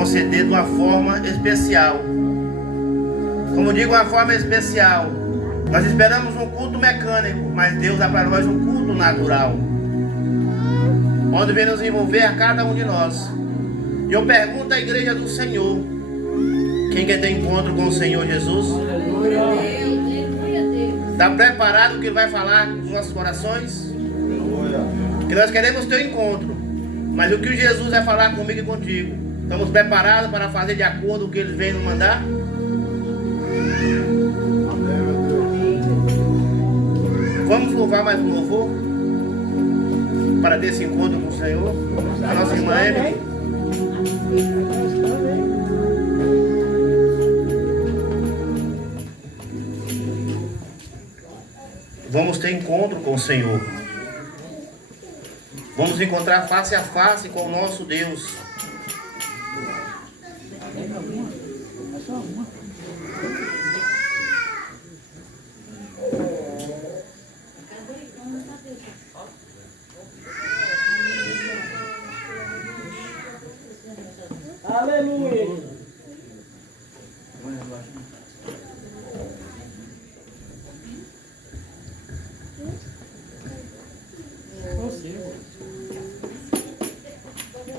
conceder de uma forma especial. Como digo, uma forma especial. Nós esperamos um culto mecânico, mas Deus dá para nós um culto natural, onde vem nos envolver a cada um de nós. E eu pergunto à igreja do Senhor: quem quer ter encontro com o Senhor Jesus? Está preparado o que Ele vai falar nos nossos corações? Que nós queremos ter um encontro, mas o que Jesus vai falar comigo e contigo, estamos preparados para fazer de acordo com o que Ele vem nos mandar? Vamos louvar mais um louvor para ter esse encontro com o Senhor. A nossa irmã Emily. Vamos ter encontro com o Senhor. Vamos encontrar face a face com o nosso Deus. Aleluia.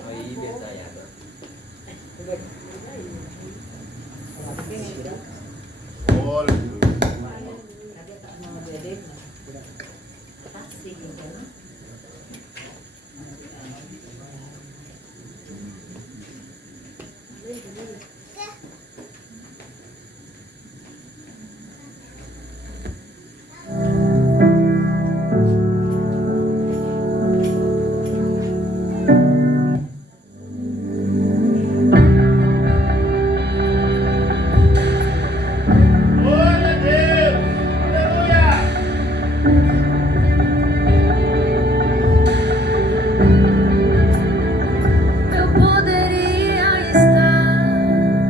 Aí, detalhada. Glória a Deus. Eu poderia estar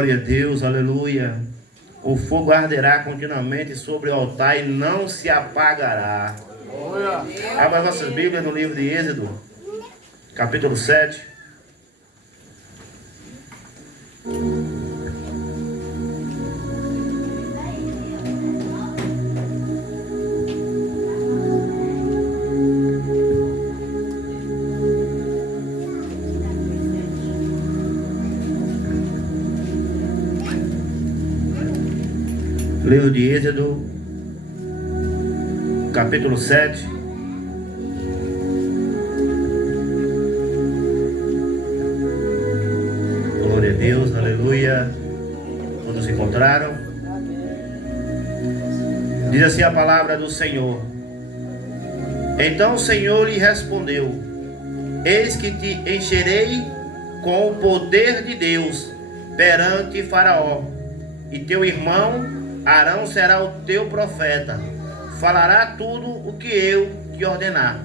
Glória a Deus, aleluia. O fogo arderá continuamente sobre o altar e não se apagará. Abra vossas Bíblias no livro de Êxodo, capítulo 7. Livro de Êxodo, capítulo 7. Glória a Deus, aleluia. Todos se encontraram? Diz assim a palavra do Senhor. Então o Senhor lhe respondeu: eis que te encherei com o poder de Deus perante Faraó, e teu irmão Arão será o teu profeta, falará tudo o que eu te ordenar.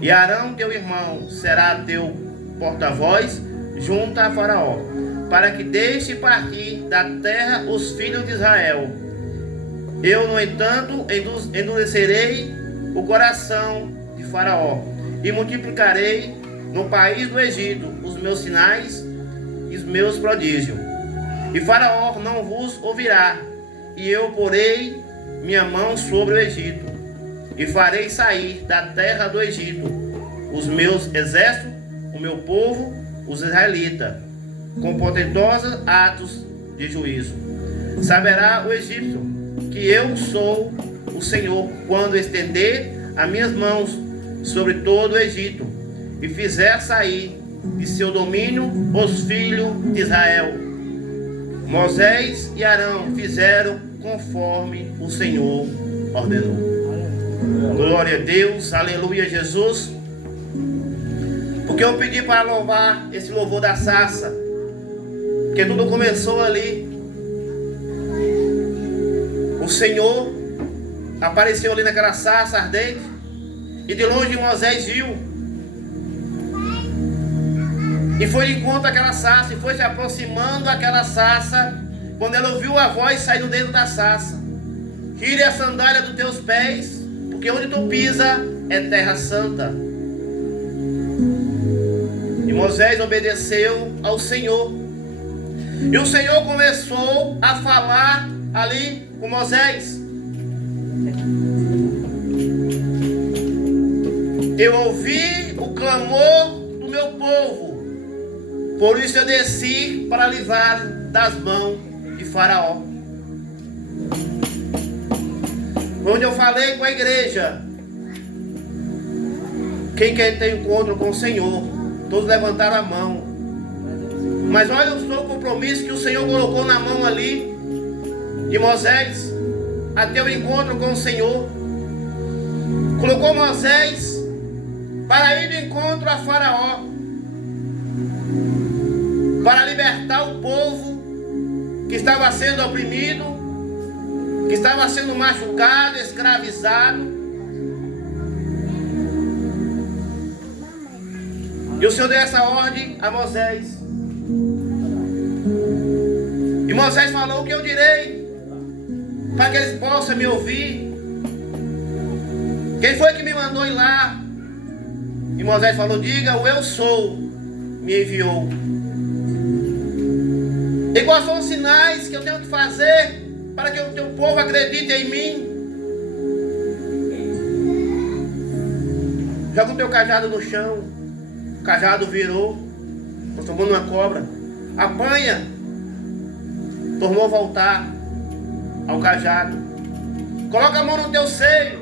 E Arão, teu irmão, será teu porta-voz junto a Faraó, para que deixe partir da terra os filhos de Israel. Eu, no entanto, endurecerei o coração de Faraó, e multiplicarei no país do Egito os meus sinais e os meus prodígios. E Faraó não vos ouvirá, e eu porei minha mão sobre o Egito, e farei sair da terra do Egito os meus exércitos, o meu povo, os israelitas, com portentosos atos de juízo. Saberá o egípcio que eu sou o Senhor, quando estender as minhas mãos sobre todo o Egito, e fizer sair de seu domínio os filhos de Israel. Moisés e Arão fizeram conforme o Senhor ordenou. Glória a Deus, aleluia, Jesus. Porque eu pedi para louvar esse louvor da sarça, porque tudo começou ali. O Senhor apareceu ali naquela sarça ardente, e de longe Moisés viu, e foi de encontro àquela sarça, e foi se aproximando daquela sarça. Quando ela ouviu a voz saindo dentro da sarça: tire a sandália dos teus pés, porque onde tu pisa é terra santa. E Moisés obedeceu ao Senhor, e o Senhor começou a falar ali com Moisés. Eu ouvi o clamor do meu povo, por isso eu desci para livrar das mãos de Faraó. Onde eu falei com a igreja: quem quer ter encontro com o Senhor? Todos levantaram a mão. Mas olha o compromisso que o Senhor colocou na mão ali de Moisés, até o encontro com o Senhor. Colocou Moisés para ir de encontro a Faraó, para libertar o povo que estava sendo oprimido, que estava sendo machucado, escravizado. E o Senhor deu essa ordem a Moisés. E Moisés falou: o que eu direi, para que eles possam me ouvir? Quem foi que me mandou ir lá? E Moisés falou: diga, o eu sou me enviou. E quais são os sinais que eu tenho que fazer para que o teu povo acredite em mim? Joga o teu cajado no chão. O cajado virou, transformou numa cobra. Apanha, tornou voltar ao cajado. Coloca a mão no teu seio.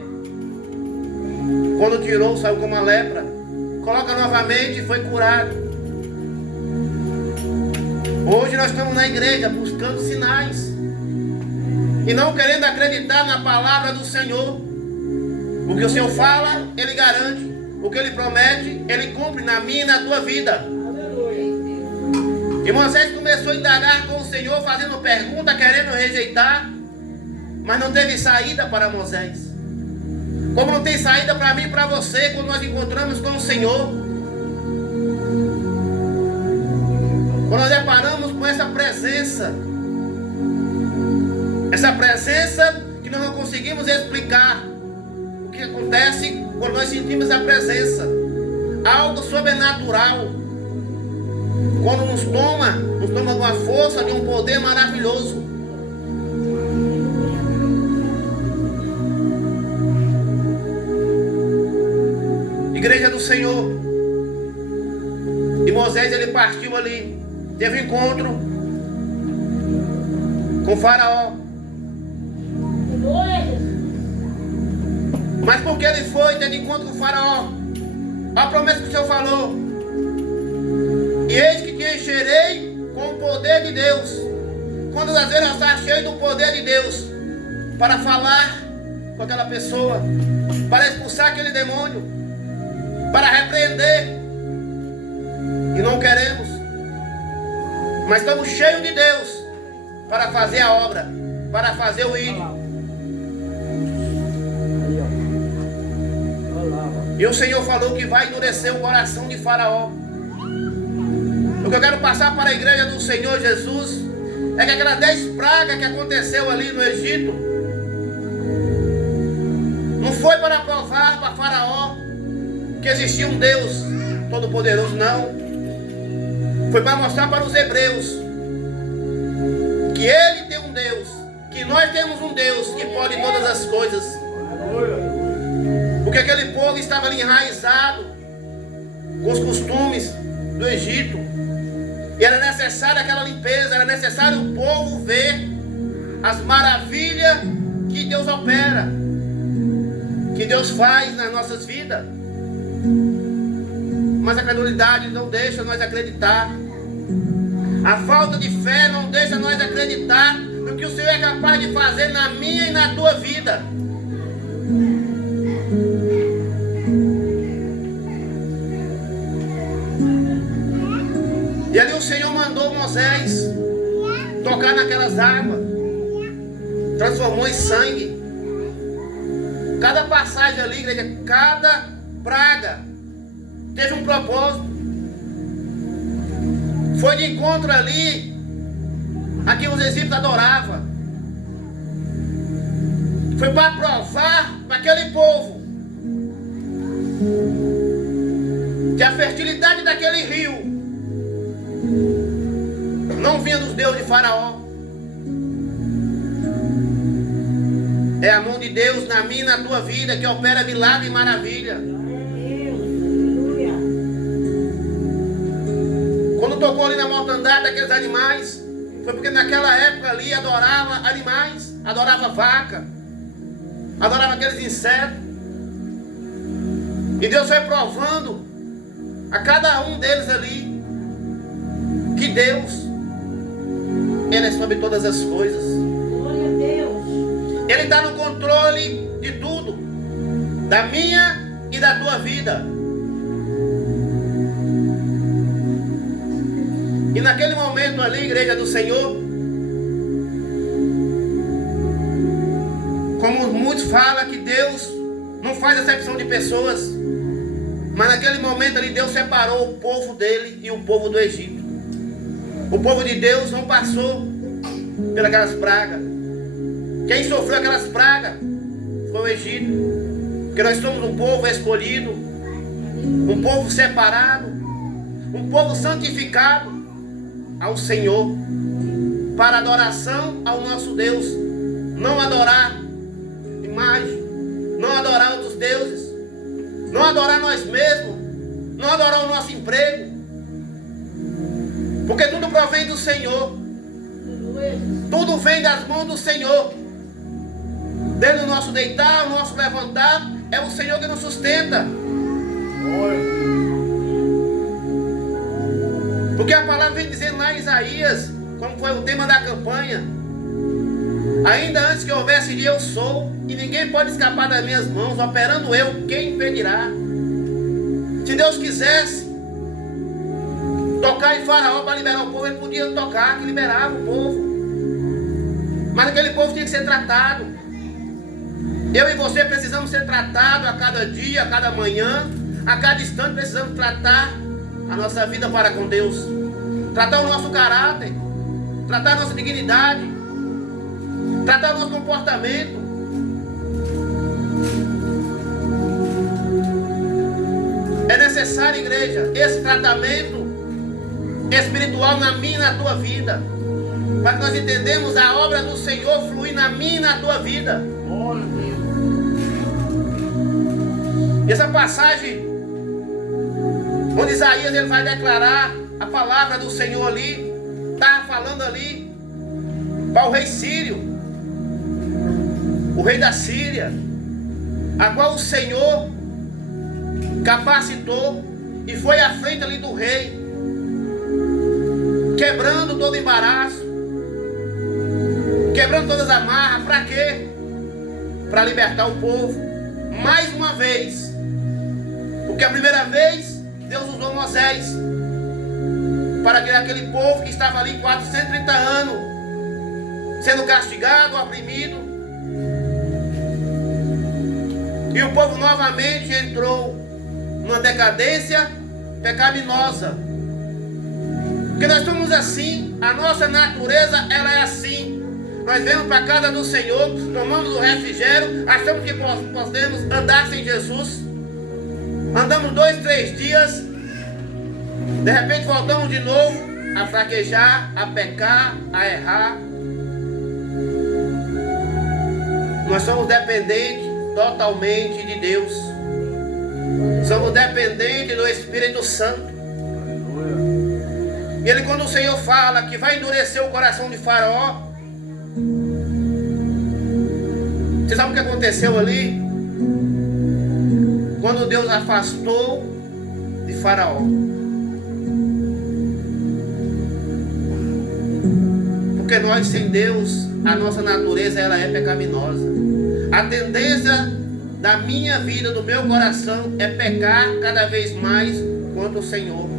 Quando tirou, saiu como uma lepra. Coloca novamente e foi curado. Hoje nós estamos na igreja buscando sinais e não querendo acreditar na palavra do Senhor. O que o Senhor fala, Ele garante. O que Ele promete, Ele cumpre na minha e na tua vida. E Moisés começou a indagar com o Senhor, fazendo pergunta, querendo rejeitar, mas não teve saída para Moisés. Como não tem saída para mim e para você quando nós encontramos com o Senhor. Quando nós deparamos com essa presença que nós não conseguimos explicar o que acontece quando nós sentimos a presença, algo sobrenatural, quando nos toma uma força de um poder maravilhoso. Igreja do Senhor. E Moisés, ele partiu ali, teve um encontro com o Faraó. Mas porque ele foi, teve encontro com o Faraó, a promessa que o Senhor falou: e eis que te encherei com o poder de Deus. Quando às vezes nós estamos cheios do poder de Deus, para falar com aquela pessoa, para expulsar aquele demônio, para repreender, e não queremos, mas estamos cheios de Deus para fazer a obra, para fazer o ídolo. E o Senhor falou que vai endurecer o coração de Faraó. O que eu quero passar para a igreja do Senhor Jesus é que aquelas 10 pragas que aconteceu ali no Egito não foi para provar para Faraó que existia um Deus Todo-Poderoso, não. Foi para mostrar para os hebreus que ele tem um Deus, que nós temos um Deus que pode todas as coisas. Porque aquele povo estava ali enraizado com os costumes do Egito. E era necessária aquela limpeza, era necessário o povo ver as maravilhas que Deus opera, que Deus faz nas nossas vidas. Mas a credulidade não deixa nós acreditar. A falta de fé não deixa nós acreditar no que o Senhor é capaz de fazer na minha e na tua vida. E ali o Senhor mandou Moisés tocar naquelas águas, transformou em sangue. Cada passagem ali, igreja, cada praga teve um propósito. Foi de encontro ali a que os egípcios adoravam. Foi para provar para aquele povo que a fertilidade daquele rio não vinha dos deuses de Faraó. É a mão de Deus na minha e na tua vida que opera milagre e maravilha. Quando tocou ali na mortandade daqueles animais, foi porque naquela época ali adorava animais, adorava vaca, adorava aqueles insetos. E Deus foi provando a cada um deles ali que Deus, Ele é sobre todas as coisas. Glória a Deus. Ele está no controle de tudo, da minha e da tua vida. E naquele momento ali, igreja do Senhor, como muitos falam que Deus não faz acepção de pessoas, mas naquele momento ali Deus separou o povo dele e o povo do Egito. O povo de Deus não passou pelas pragas. Quem sofreu aquelas pragas foi o Egito. Porque nós somos um povo escolhido, um povo separado, um povo santificado ao Senhor, para adoração ao nosso Deus. Não adorar imagem, não adorar outros deuses, não adorar nós mesmos, não adorar o nosso emprego. Porque tudo provém do Senhor. Tudo vem das mãos do Senhor. Desde o nosso deitar, o nosso levantar, é o Senhor que nos sustenta. Porque a palavra vem dizendo lá em Isaías, como foi o tema da campanha: ainda antes que houvesse dia eu sou, e ninguém pode escapar das minhas mãos. Operando eu, quem impedirá? Se Deus quisesse tocar em Faraó para liberar o povo, ele podia tocar, que liberava o povo. Mas aquele povo tinha que ser tratado. Eu e você precisamos ser tratados a cada dia, a cada manhã, a cada instante. Precisamos tratar a nossa vida para com Deus, tratar o nosso caráter, tratar a nossa dignidade, tratar o nosso comportamento. É necessário, igreja, esse tratamento espiritual na minha e na tua vida, para que nós entendamos a obra do Senhor fluir na minha e na tua vida. E essa passagem, onde Isaías ele vai declarar a palavra do Senhor ali, está falando ali para o rei sírio, o rei da Síria, a qual o Senhor capacitou e foi à frente ali do rei, quebrando todo embaraço, quebrando todas as amarras. Para quê? Para libertar o povo mais uma vez, porque a primeira vez Deus usou Moisés para que aquele povo que estava ali 430 anos sendo castigado, oprimido, e o povo novamente entrou numa decadência pecaminosa. Porque nós somos assim, a nossa natureza ela é assim. Nós vemos para a casa do Senhor, tomamos o refrigério, achamos que podemos andar sem Jesus, andamos 2, 3 dias, de repente voltamos de novo a fraquejar, a pecar, a errar. Nós somos dependentes totalmente de Deus. Somos dependentes do Espírito Santo. E ele, quando o Senhor fala que vai endurecer o coração de Faraó, você sabe o que aconteceu ali? Quando Deus afastou de Faraó. Porque nós sem Deus, a nossa natureza ela é pecaminosa. A tendência da minha vida, do meu coração, é pecar cada vez mais contra o Senhor.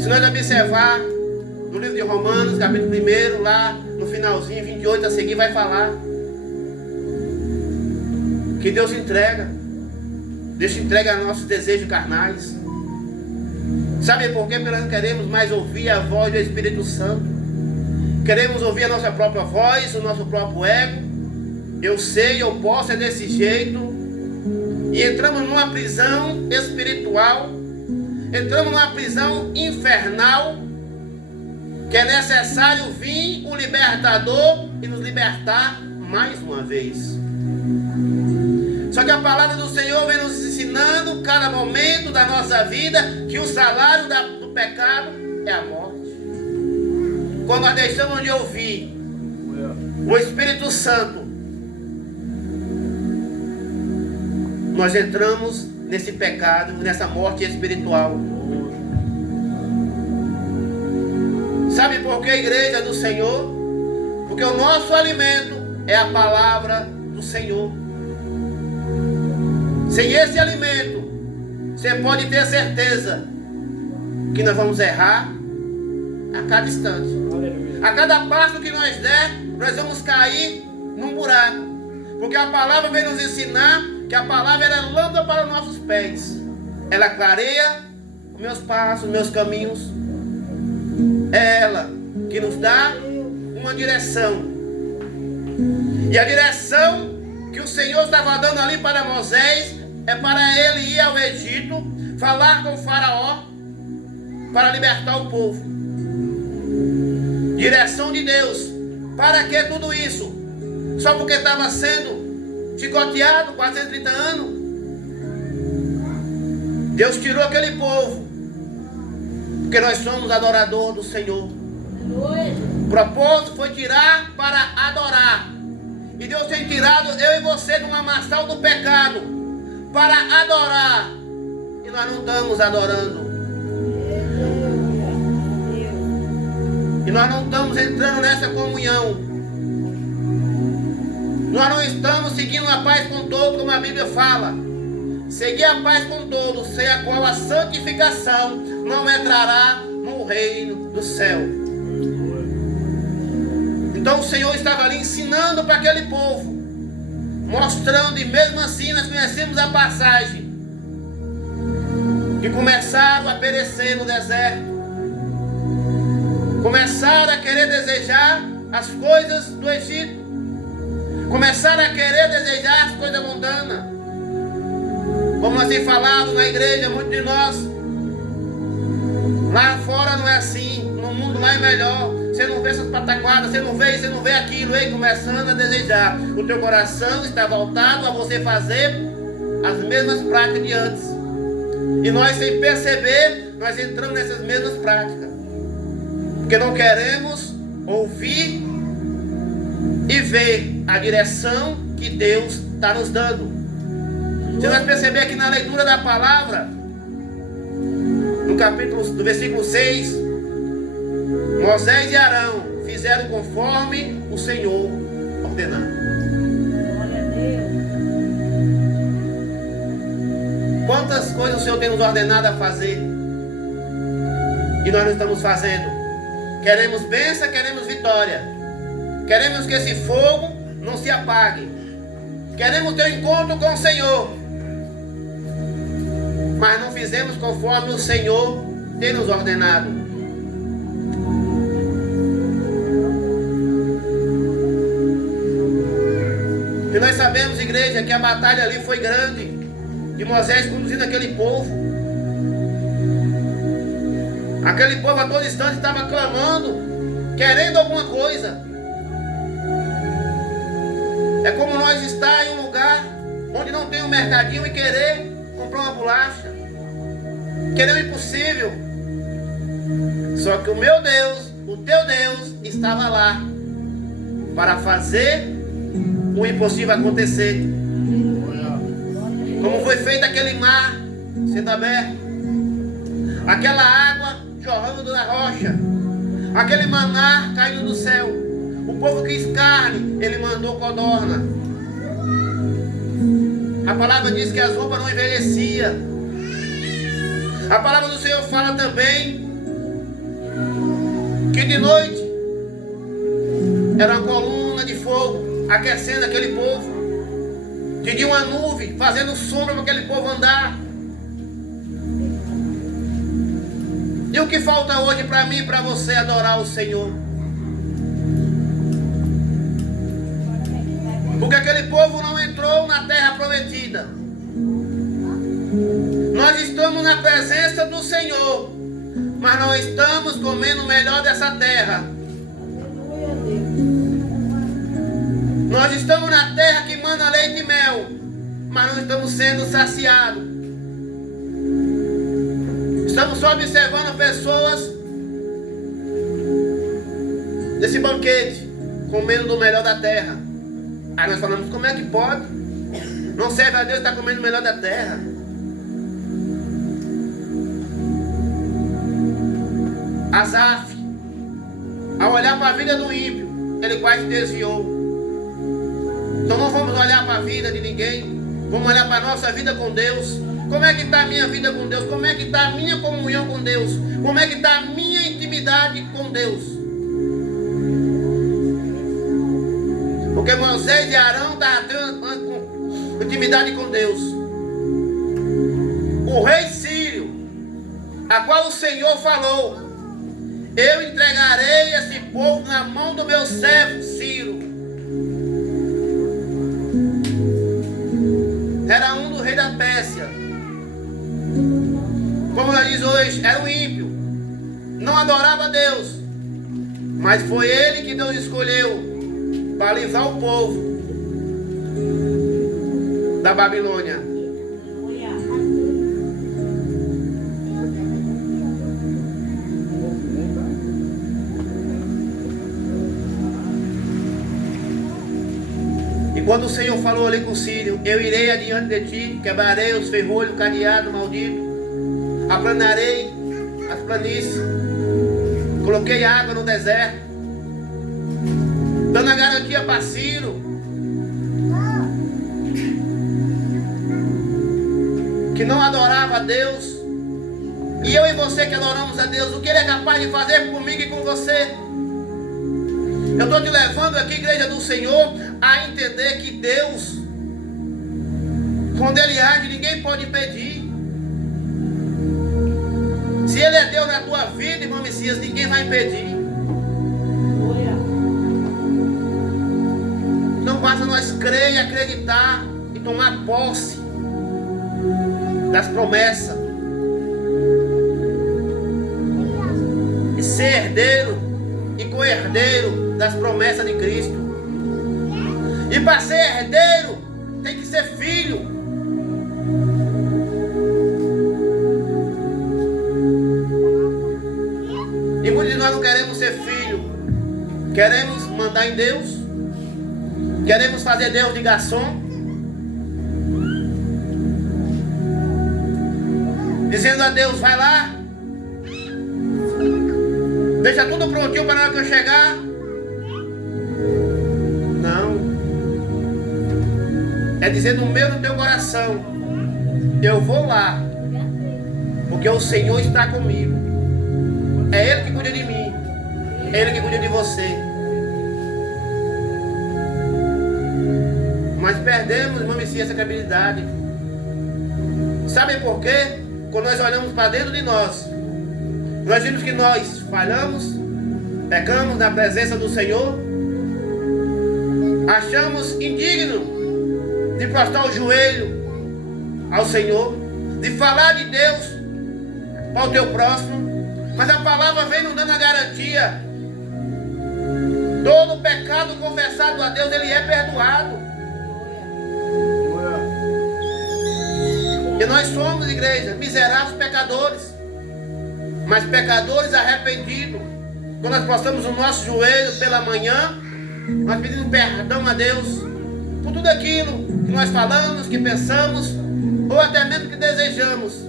Se nós observar no livro de Romanos, capítulo 1, lá no finalzinho, 28 a seguir, vai falar que Deus entrega nossos desejos carnais. Sabe por quê? Porque nós não queremos mais ouvir a voz do Espírito Santo. Queremos ouvir a nossa própria voz, o nosso próprio ego. Eu sei, eu posso, é desse jeito. E entramos numa prisão espiritual, entramos numa prisão infernal, que é necessário vir o libertador e nos libertar mais uma vez. Só que a palavra do Senhor vem nos ensinando cada momento da nossa vida que o salário do pecado é a morte. Quando nós deixamos de ouvir o Espírito Santo, nós entramos nesse pecado, nessa morte espiritual. Sabe por que, igreja do Senhor? Porque o nosso alimento é a palavra do Senhor. Sem esse alimento, você pode ter certeza que nós vamos errar a cada instante. A cada passo que nós der, nós vamos cair num buraco. Porque a palavra vem nos ensinar que a palavra é lâmpada para os nossos pés. Ela clareia os meus passos, os meus caminhos. É ela que nos dá uma direção. E a direção que o Senhor estava dando ali para Moisés é para ele ir ao Egito, falar com o Faraó, para libertar o povo. Direção de Deus. Para que tudo isso? Só porque estava sendo chicoteado 430 anos? Deus tirou aquele povo, porque nós somos adoradores do Senhor. O propósito foi tirar para adorar. E Deus tem tirado eu e você de um lamaçal do pecado para adorar. E nós não estamos adorando. E nós não estamos entrando nessa comunhão. Nós não estamos seguindo a paz com todos, como a Bíblia fala. Seguir a paz com todos, sem a qual a santificação não entrará no reino do céu. Então o Senhor estava ali ensinando para aquele povo, mostrando, e mesmo assim nós conhecemos a passagem, que começaram a perecer no deserto. Começaram a querer desejar as coisas do Egito. Começaram a querer desejar as coisas mundanas. Como nós temos falado na igreja, muitos de nós, lá fora não é assim, no mundo lá é melhor. Você não vê essas pataquadas, você não vê aquilo, aí começando a desejar. O teu coração está voltado a você fazer as mesmas práticas de antes. E nós, sem perceber, nós entramos nessas mesmas práticas. Porque não queremos ouvir e ver a direção que Deus está nos dando. Você vai perceber que na leitura da palavra, no capítulo do versículo 6, Moisés e Arão fizeram conforme o Senhor ordenou. Glória a Deus. Quantas coisas o Senhor tem nos ordenado a fazer e nós não estamos fazendo? Queremos bênção, queremos vitória. Queremos que esse fogo não se apague. Queremos ter um encontro com o Senhor. Mas não fizemos conforme o Senhor tem nos ordenado. E nós sabemos, igreja, que a batalha ali foi grande. De Moisés conduzindo aquele povo. Aquele povo a todo instante estava clamando, querendo alguma coisa. É como nós estar em um lugar onde não tem um mercadinho e querer comprar uma bolacha. Querer o impossível. Só que o meu Deus, o teu Deus, estava lá para fazer o impossível acontecer. Como foi feito aquele mar sendo aberto, aquela água jorrando da rocha, aquele maná caindo do céu. O povo quis carne, ele mandou codorna. A palavra diz que as roupas não envelheciam. A palavra do Senhor fala também que de noite era uma coluna de fogo aquecendo aquele povo. De dia uma nuvem fazendo sombra para aquele povo andar. E o que falta hoje para mim e para você adorar o Senhor? Porque aquele povo não entrou na terra prometida. Nós estamos na presença do Senhor, mas não estamos comendo o melhor dessa terra. Nós estamos na terra que manda leite e mel, mas não estamos sendo saciados. Estamos só observando pessoas nesse banquete, comendo do melhor da terra. Aí nós falamos, como é que pode? Não serve a Deus estar comendo o melhor da terra. Asaf, ao olhar para a vida do ímpio, ele quase desviou. Então não vamos olhar para a vida de ninguém, vamos olhar para a nossa vida com Deus. Como é que está a minha vida com Deus? Como é que está a minha comunhão com Deus? Como é que está a minha intimidade com Deus? Porque Moisés e Arão estavam tendo intimidade com Deus. O rei Sírio, a qual o Senhor falou, eu entregarei esse povo na mão do meu servo Ciro. Era um do rei da Pérsia. Como ela diz hoje, era um ímpio. Não adorava a Deus. Mas foi ele que Deus escolheu para livrar o povo da Babilônia. E quando o Senhor falou ali com o Sírio, eu irei adiante de ti, quebrarei os ferrolhos, cadeado maldito, aplanarei as planícies, coloquei água no deserto, dando a garantia para Ciro, que não adorava a Deus. E eu e você que adoramos a Deus, o que Ele é capaz de fazer comigo e com você? Eu estou te levando aqui, igreja do Senhor, a entender que Deus, quando Ele age, ninguém pode impedir. Se Ele é Deus na tua vida, irmão Messias, ninguém vai impedir. crer e acreditar e tomar posse das promessas. E ser herdeiro e co-herdeiro das promessas de Cristo. E para ser herdeiro, tem que ser filho. E muitos de nós não queremos ser filho. Queremos mandar em Deus. Queremos fazer Deus de garçom. Dizendo a Deus, vai lá. Deixa tudo prontinho para na hora que eu chegar. Não. É dizer no meu e no teu coração, eu vou lá, porque o Senhor está comigo. É Ele que cuida de mim. É Ele que cuida de você. Mas perdemos, irmão, essa credibilidade. Sabem por quê? Quando nós olhamos para dentro de nós, nós vimos que nós falhamos, pecamos na presença do Senhor, achamos indigno de prostrar o joelho ao Senhor, de falar de Deus para o teu próximo, mas a palavra vem nos dando a garantia. Todo pecado confessado a Deus, ele é perdoado. E nós somos, igreja, miseráveis pecadores, mas pecadores arrependidos. Quando nós postamos o nosso joelho pela manhã, nós pedimos perdão a Deus por tudo aquilo que nós falamos, que pensamos, ou até mesmo que desejamos.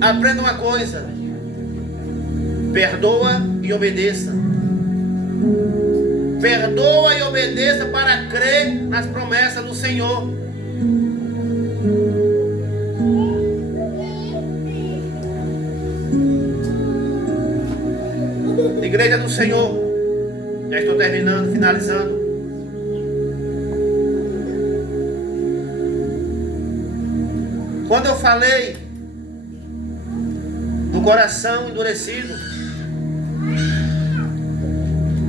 Aprenda uma coisa: perdoa e obedeça. Perdoa e obedeça para crer nas promessas do Senhor. Igreja do Senhor, já estou terminando, finalizando. Quando eu falei do coração endurecido,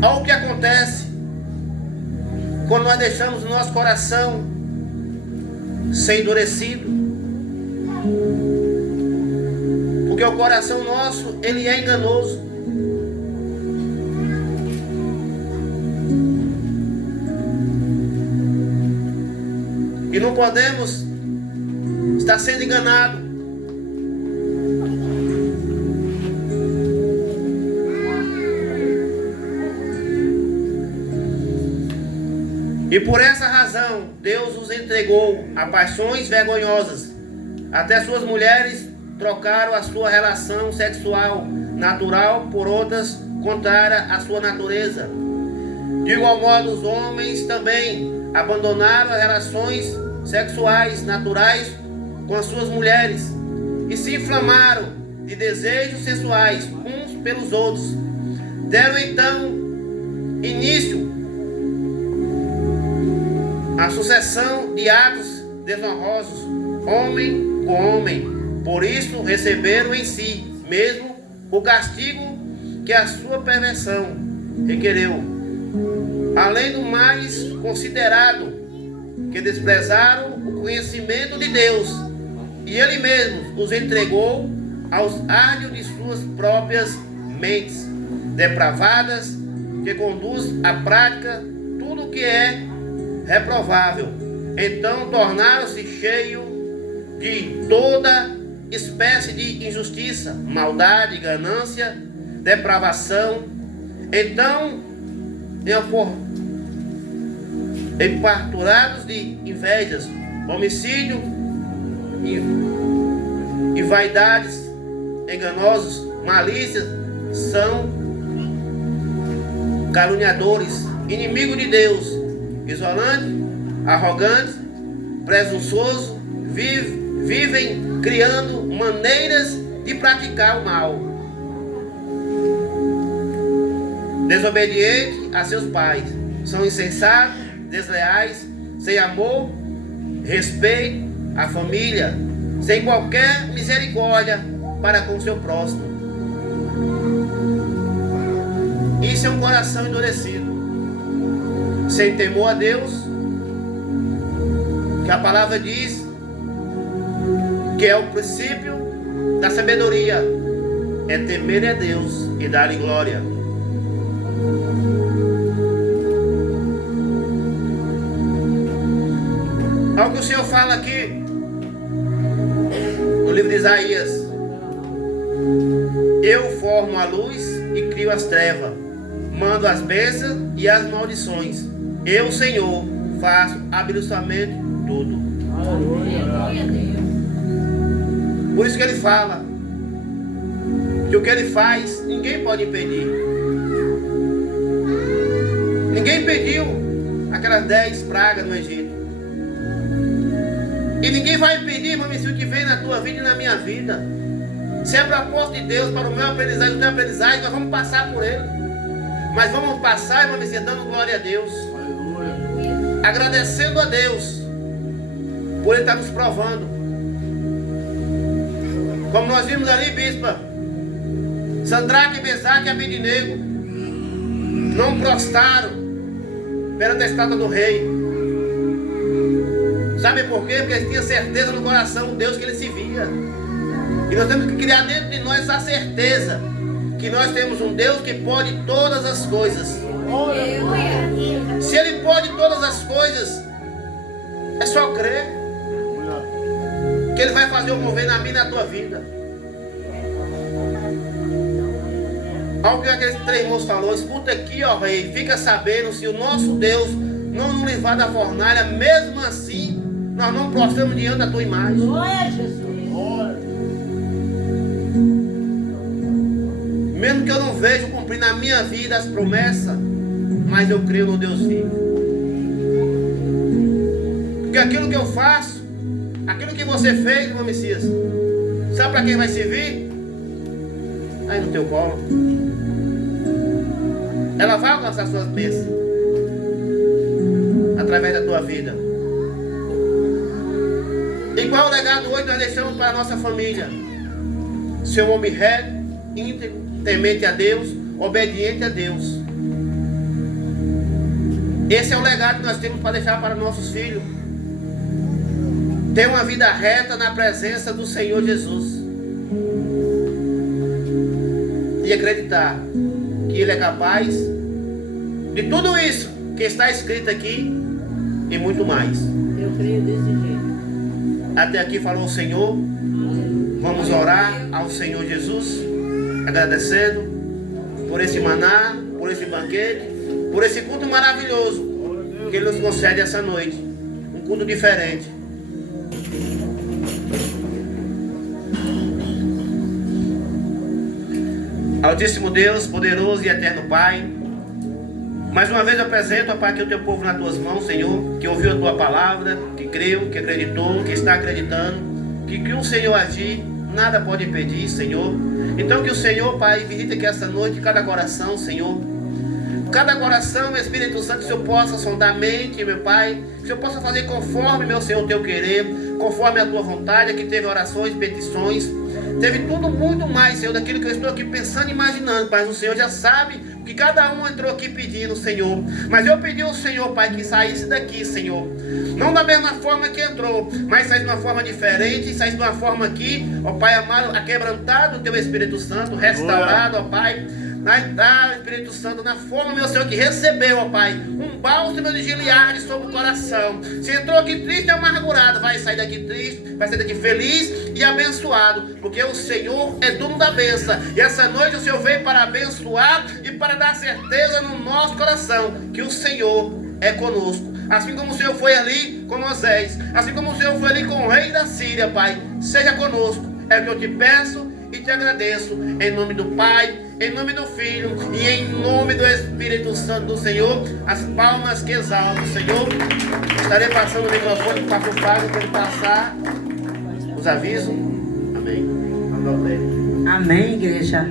olha o que acontece quando nós deixamos o nosso coração ser endurecido. Porque o coração nosso, ele é enganoso. E não podemos estar sendo enganados. E por essa razão, Deus os entregou a paixões vergonhosas. Até suas mulheres trocaram a sua relação sexual natural por outras contrárias à sua natureza. De igual modo, os homens também abandonaram as relações sexuais naturais com as suas mulheres e se inflamaram de desejos sensuais uns pelos outros. Deram então início à sucessão de atos desonrosos, homem com homem. Por isso receberam em si mesmo o castigo que a sua perversão requereu. Além do mais considerado, que desprezaram o conhecimento de Deus, e Ele mesmo os entregou aos árdios de suas próprias mentes depravadas, que conduz à prática tudo o que é reprovável. Então tornaram-se cheios de toda espécie de injustiça, maldade, ganância, depravação. Então, emparturados de invejas, homicídio e vaidades enganosos, malícias, são caluniadores, inimigos de Deus, isolantes, arrogantes, presunçosos, vivem criando maneiras de praticar o mal, desobedientes a seus pais, são insensatos, desleais, sem amor, respeito à família, sem qualquer misericórdia para com o seu próximo. Isso é um coração endurecido. sem temor a Deus, que a palavra diz que é o princípio da sabedoria, é temer a Deus e dar-lhe glória. Olha o que o Senhor fala aqui no livro de Isaías: eu formo a luz e crio as trevas, mando as bênçãos e as maldições. Eu, Senhor, faço absolutamente tudo. Por isso que ele fala que o que ele faz, ninguém pode impedir. Ninguém impediu aquelas 10 pragas no Egito. E ninguém vai impedir, irmão, o que vem na tua vida e na minha vida. Se é propósito de Deus para o meu aprendizagem, o teu aprendizagem, nós vamos passar por ele. Mas vamos passar, irmão, dando glória a Deus. Agradecendo a Deus por ele estar nos provando. Como nós vimos ali, bispa, Sadraque, Mesaque e Abednego não prostraram perante a estátua do rei. Sabe por quê? Porque eles tinham certeza no coração do Deus que ele se via. E nós temos que criar dentro de nós a certeza que nós temos um Deus que pode todas as coisas. Se ele pode todas as coisas, é só crer que ele vai fazer o mover na minha e na tua vida. Olha o que aqueles 3 irmãos falou: escuta aqui, ó rei, fica sabendo, se o nosso Deus não nos livrar da fornalha, mesmo assim nós não prostramos diante da tua imagem. Glória a Jesus. Mesmo que eu não vejo cumprir na minha vida as promessas, mas eu creio no Deus vivo. Porque aquilo que eu faço, aquilo que você fez, irmão Messias, sabe para quem vai servir? Aí no teu colo. Ela vai alcançar suas bênçãos através da tua vida. E qual é o legado hoje nós deixamos para a nossa família? Ser um homem reto, íntegro, temente a Deus, obediente a Deus. Esse é o legado que nós temos para deixar para nossos filhos. Ter uma vida reta na presença do Senhor Jesus. E acreditar que Ele é capaz de tudo isso que está escrito aqui e muito mais. Eu creio desse jeito. Até aqui falou o Senhor. Vamos orar ao Senhor Jesus, agradecendo por esse maná, por esse banquete, por esse culto maravilhoso que Ele nos concede essa noite. Um culto diferente. Altíssimo Deus, poderoso e eterno Pai, mais uma vez eu apresento, ó Pai, aqui o teu povo nas tuas mãos, Senhor, que ouviu a tua palavra, que creu, que acreditou, que está acreditando, que o Senhor agir, nada pode impedir, Senhor. Então que o Senhor, Pai, visite aqui essa noite cada coração, Senhor. Cada coração, meu Espírito Santo, que o Senhor possa sondar a mente, meu Pai, que o Senhor possa fazer conforme, meu Senhor, o teu querer, conforme a tua vontade. Aqui teve orações, petições, teve tudo muito mais, Senhor, daquilo que eu estou aqui pensando e imaginando, Pai. O Senhor já sabe que cada um entrou aqui pedindo, Senhor. Mas eu pedi ao Senhor, Pai, que saísse daqui, Senhor, não da mesma forma que entrou, mas saísse de uma forma diferente, saísse de uma forma aqui, ó Pai amado, aquebrantado o teu Espírito Santo, restaurado, ó Pai, Espírito Santo, na forma, meu Senhor, que recebeu, ó Pai, um bálsamo de Gileade sobre o coração. Se entrou aqui triste e amargurado, vai sair daqui triste, vai sair daqui feliz e abençoado, porque o Senhor é dono da bênção. E essa noite o Senhor veio para abençoar e para dar certeza no nosso coração que o Senhor é conosco. Assim como o Senhor foi ali com Moisés, assim como o Senhor foi ali com o rei da Síria, Pai, seja conosco. É o que eu te peço e te agradeço, em nome do Pai, em nome do Filho e em nome do Espírito Santo do Senhor. As palmas que exaltam, Senhor. Estarei passando o microfone para o Pastor Fábio para ele passar os avisos. Amém. Amém, igreja.